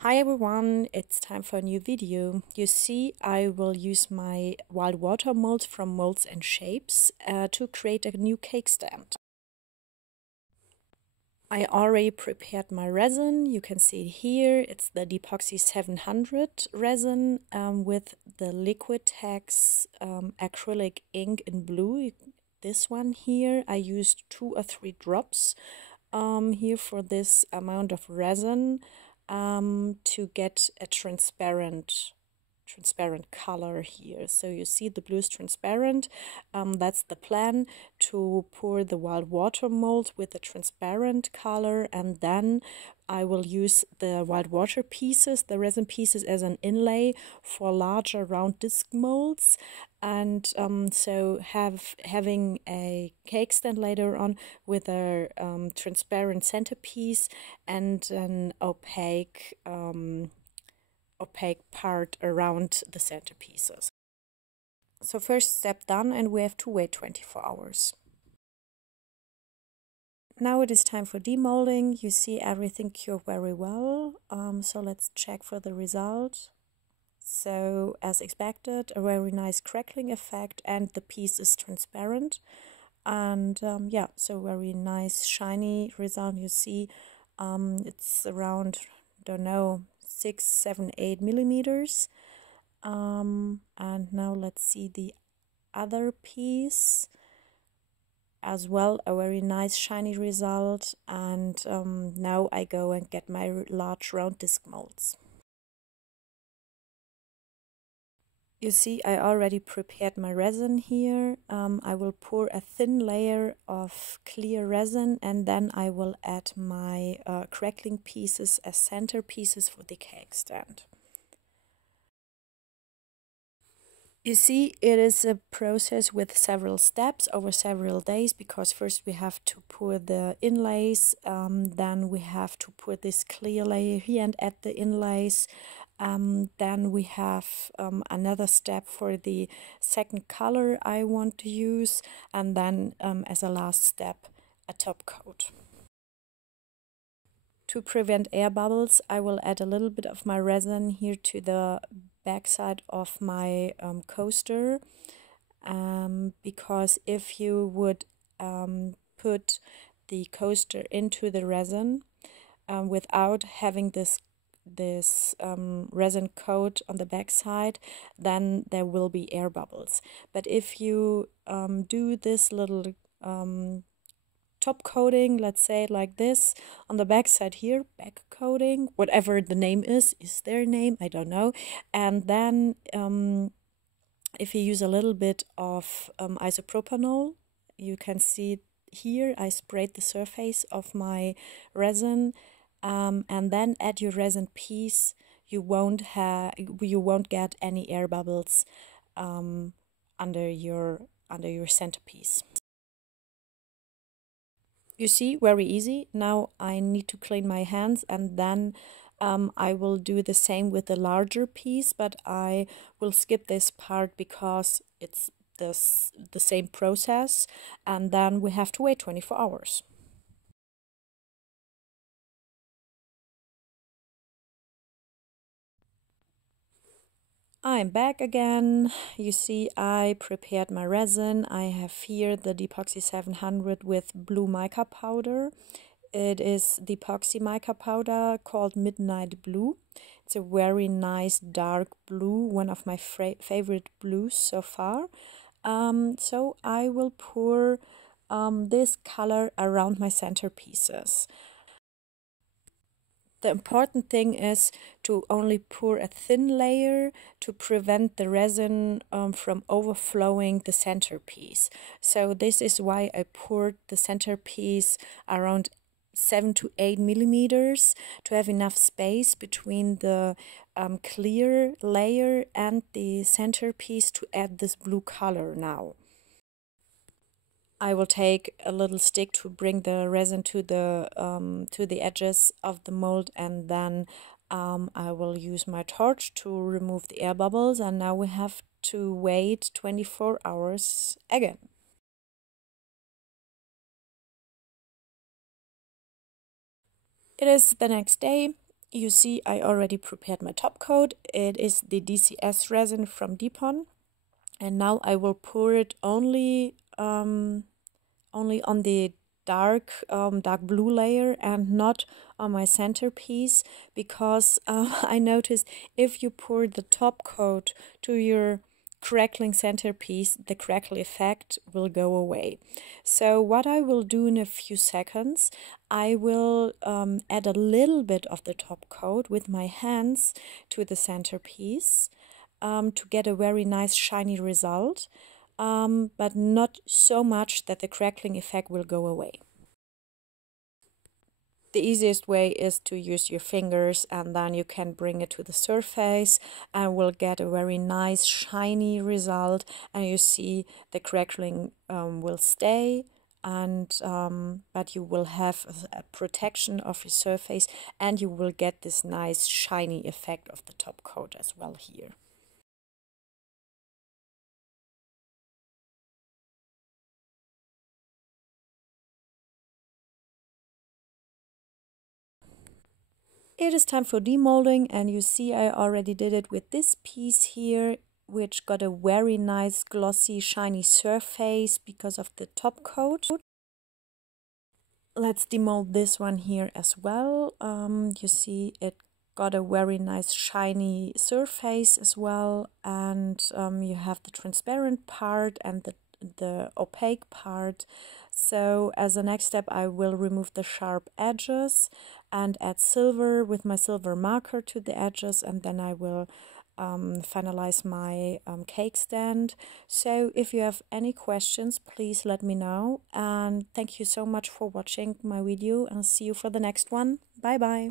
Hi everyone, it's time for a new video. You see, I will use my wild water molds from Moldsandshapes to create a new cake stand. I already prepared my resin. You can see it here. It's the Epoxy 700 resin with the Liquitex acrylic ink in blue. This one here, I used 2 or 3 drops here for this amount of resin to get a transparent color here. So you see the blue is transparent. That's the plan, to pour the wild water mold with a transparent color, and then I will use the wild water pieces, the resin pieces, as an inlay for larger round disc molds. And so having a cake stand later on with a transparent centerpiece and an opaque part around the centerpieces. So first step done, and we have to wait 24 hours. Now it is time for demolding. You see everything cured very well. So let's check for the result. So as expected, a very nice crackling effect, and the piece is transparent. And yeah, so very nice shiny result. You see it's around, don't know, 6, 7, 8 millimeters. And now let's see the other piece as well, a very nice shiny result. And now I go and get my large round disc molds. You see, I already prepared my resin here. I will pour a thin layer of clear resin, and then I will add my crackling pieces as center pieces for the cake stand. You see, it is a process with several steps over several days, because first we have to pour the inlays, then we have to pour this clear layer here and add the inlays. Then we have another step for the second color I want to use, and then as a last step, a top coat. To prevent air bubbles, I will add a little bit of my resin here to the backside of my coaster, because if you would put the coaster into the resin without having this resin coat on the backside, then there will be air bubbles. But if you do this little top coating, let's say like this, on the back side here, back coating, whatever the name is their name, I don't know. And then if you use a little bit of isopropanol, you can see here I sprayed the surface of my resin, and then add your resin piece. You won't get any air bubbles under your centerpiece. You see, very easy. Now I need to clean my hands, and then I will do the same with the larger piece, but I will skip this part because it's the same process, and then we have to wait 24 hours. I'm back again. You see, I prepared my resin. I have here the Epoxy 700 with blue mica powder. It is the epoxy mica powder called Midnight Blue. It's a very nice dark blue, one of my favorite blues so far. So I will pour this color around my centerpieces. The important thing is to only pour a thin layer to prevent the resin from overflowing the centerpiece. So this is why I poured the centerpiece around 7 to 8 millimeters to have enough space between the clear layer and the centerpiece to add this blue color now. I will take a little stick to bring the resin to the edges of the mold, and then I will use my torch to remove the air bubbles, and now we have to wait 24 hours again. It is the next day. You see, I already prepared my top coat. It is the DCS resin from Depon, and now I will pour it only on the dark blue layer and not on my centerpiece, because I noticed if you pour the top coat to your crackling centerpiece, the crackle effect will go away. So what I will do in a few seconds, I will add a little bit of the top coat with my hands to the centerpiece to get a very nice shiny result, but not so much that the crackling effect will go away. The easiest way is to use your fingers, and then you can bring it to the surface and will get a very nice shiny result, and you see the crackling will stay, and but you will have a protection of your surface, and you will get this nice shiny effect of the top coat as well here. It is time for demolding, and you see I already did it with this piece here, which got a very nice glossy shiny surface because of the top coat. Let's demold this one here as well. You see it got a very nice shiny surface as well, and you have the transparent part and the opaque part. So as a next step, I will remove the sharp edges and add silver with my silver marker to the edges, and then I will finalize my cake stand. So if you have any questions, please let me know, and thank you so much for watching my video, and see you for the next one. Bye bye.